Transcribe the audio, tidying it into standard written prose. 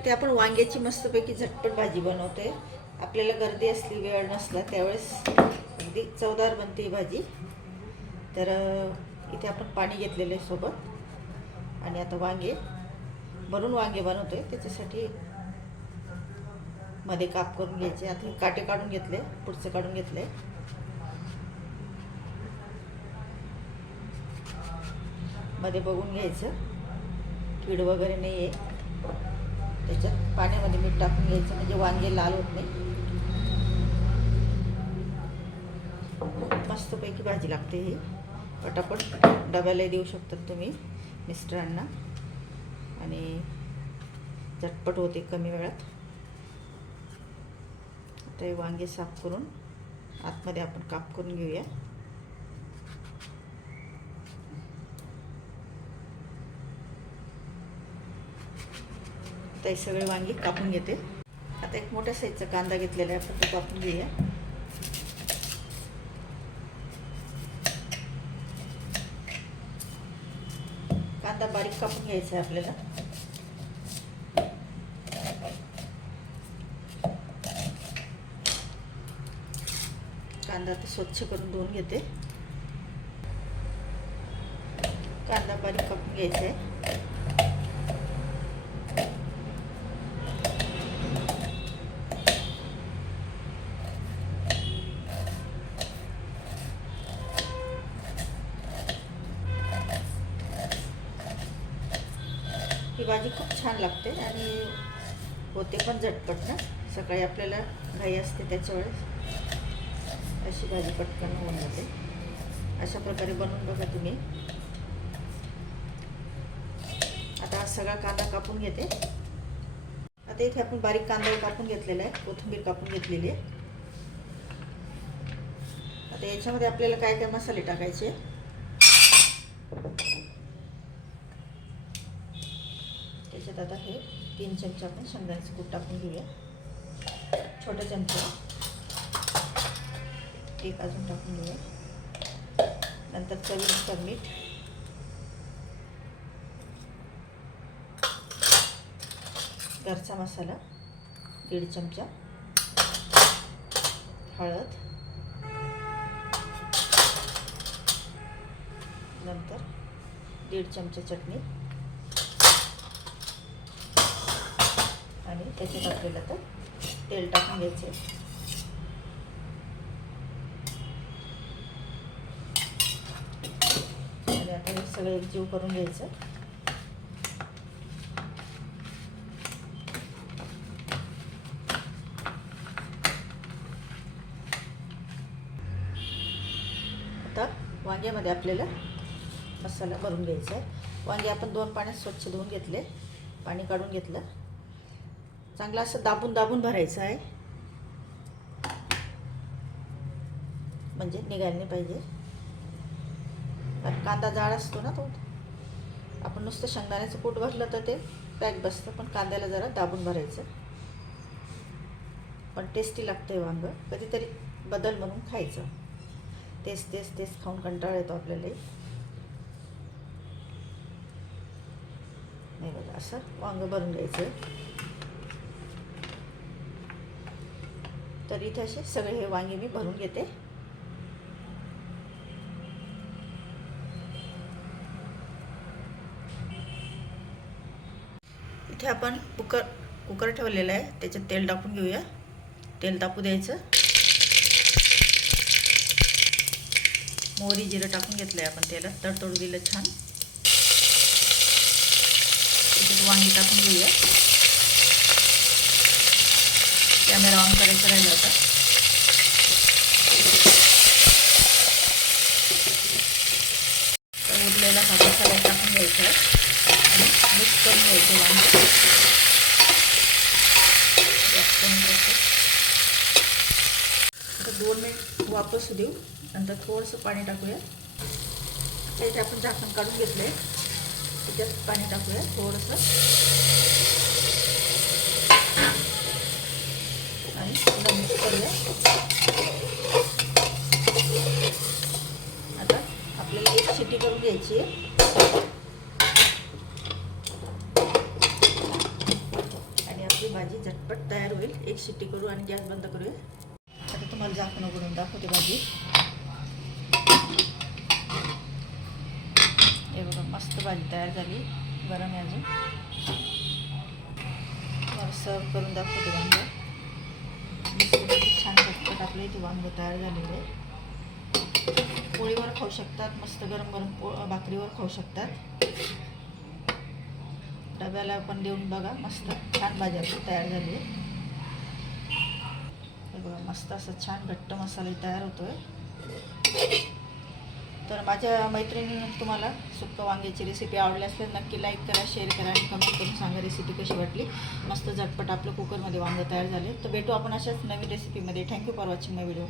इथे आपण वांग्याची मस्तपैकी झटपट भाजी बनवतोय. आपल्याला गर्दी असली, वेळ नसला त्यावेळेस अगदी चवदार बनते ही भाजी. तर इथे आपण पाणी घेतलेलं आहे सोबत आणि आता वांगे भरून वांगे बनवतोय. त्याच्यासाठी मध्ये काप करून घ्यायचे. आता हे काटे काढून घेतले, पुढचं काढून घेतले. मध्ये बघून घ्यायचं कीड वगैरे नाही आहे. त्याच्यात पाण्यामध्ये मीठ टाकून घ्यायचं म्हणजे वांगे लाल होत नाही. मस्तपैकी भाजी लागते ही. पटापट डब्याला देऊ शकतात तुम्ही मिस्टरांना आणि झटपट होते कमी वेळात. आता हे वांगे साफ करून आतमध्ये आपण काप करून घेऊया. आता हे सगळे वांगी कापून घेते. आता एक मोठ्या साईजचा कांदा घेतलेला आहे, आपण तो कापून घेऊया. कांदा बारीक कापून घ्यायचा आहे आपल्याला. कांदा आता स्वच्छ करून धुवून घेते. कांदा बारीक कापून घ्यायचा आहे. ही भाजी खूप छान लागते आणि होते पण झटपट ना. सकाळी आपल्याला घाई असते त्याच्या वेळेस अशी भाजी पटकन होऊन जाते. अशा प्रकारे बनवून बघा तुम्ही. आता हा सगळा कांदा कापून घेते. आता इथे आपण बारीक कांदा कापून घेतलेला आहे, कोथिंबीर कापून घेतलेली आहे. आता याच्यामध्ये आपल्याला काय काय मसाले टाकायचे. त्याच्यात आता हे 3 चमचे आपण शेंगदाण्याचं कूट टाकून घेऊया. छोटा चमचा एक अजून टाकून घेऊया. नंतर चवीनुसार मीठ, घरचा मसाला 1.5 चमचा, हळद, नंतर 1.5 चमचा चटणी आणि त्याच्यात आपल्याला तर तेल टाकून घ्यायचे. आणि आता हे सगळं एकजीव करून घ्यायचं. आता वांग्यामध्ये आपल्याला मसाला भरून घ्यायचा आहे. वांगे आपण 2 पाण्यात स्वच्छ धुवून घेतले, पाणी काढून घेतलं. चांगलं असं दाबून दाबून भरायचं आहे म्हणजे निघायला नाही पाहिजे. कारण कांदा जाड असतो ना, तो आपण नुसतं शेंगदाण्याचं कूट भरलं तर ते पॅक बसतं, पण कांद्याला जरा दाबून भरायचं. पण टेस्टी लागतं वांग. कधीतरी बदल म्हणून खायचं. तेच तेच तेच खाऊन कंटाळा येतो आपल्याला. नाही बघा, असं वांग भरून घ्यायचं. तर इथे असे सगळे हे वांगे मी भरून घेते. इथे आपण कुकर ठेवलेला आहे, त्याच्यात तेल टाकून घेऊया. तेल तापू द्यायचं. मोहरी जिरं टाकून घेतलंय आपण तेलात, तडतडू दिलं छान. त्याच्यात वांगी टाकून घेऊया. कॅमेरा ऑन करायचा राहिला होता. उरलेला हा मसाला टाकून घ्यायचा आणि मिक्स करून घ्यायचं वांगे. आता 2 मिनिट वापस देऊ, नंतर थोडंसं पाणी टाकूया. इथे आपण झाकण काढून घेतलंय, त्याच्यात पाणी टाकूया थोडंसं आणि पुन्हा मिक्स करूया. आता आपल्याला एक शिटी करून घ्यायची आहे आपली भाजी झटपट तयार होईल. एक शिट्टी करू आणि गॅस बंद करूया. आता तुम्हाला झाकण उघडून दाखवते भाजी. हे बघा मस्त भाजी तयार झाली. गरम आहे अजून. तुम्हाला सर्व करून दाखवते वांगं. छान झटपट आपलं इथे वांगं तयार झालेलं आहे. पोळीवर खाऊ शकतात, मस्त गरम गरम भाकरीवर खाऊ शकतात. डब्याला पण देऊन बघा. मस्त छान भाजी आपली तयार झाली आहे. हे बघा मस्त असं छान घट्ट मसाला तयार होतोय. तर माझ्या मैत्रिणींनी तुम्हाला सुक्क वांग्याची रेसिपी आवडली असेल नक्की लाईक करा, शेअर करा आणि कमेंट करून सांगा रेसिपी कशी वाटली. मस्त झटपट आपलं कुकरमध्ये वांगं तयार झाले. तर भेटू आपण अशाच नवीन रेसिपीमध्ये. Thank you for watching my video.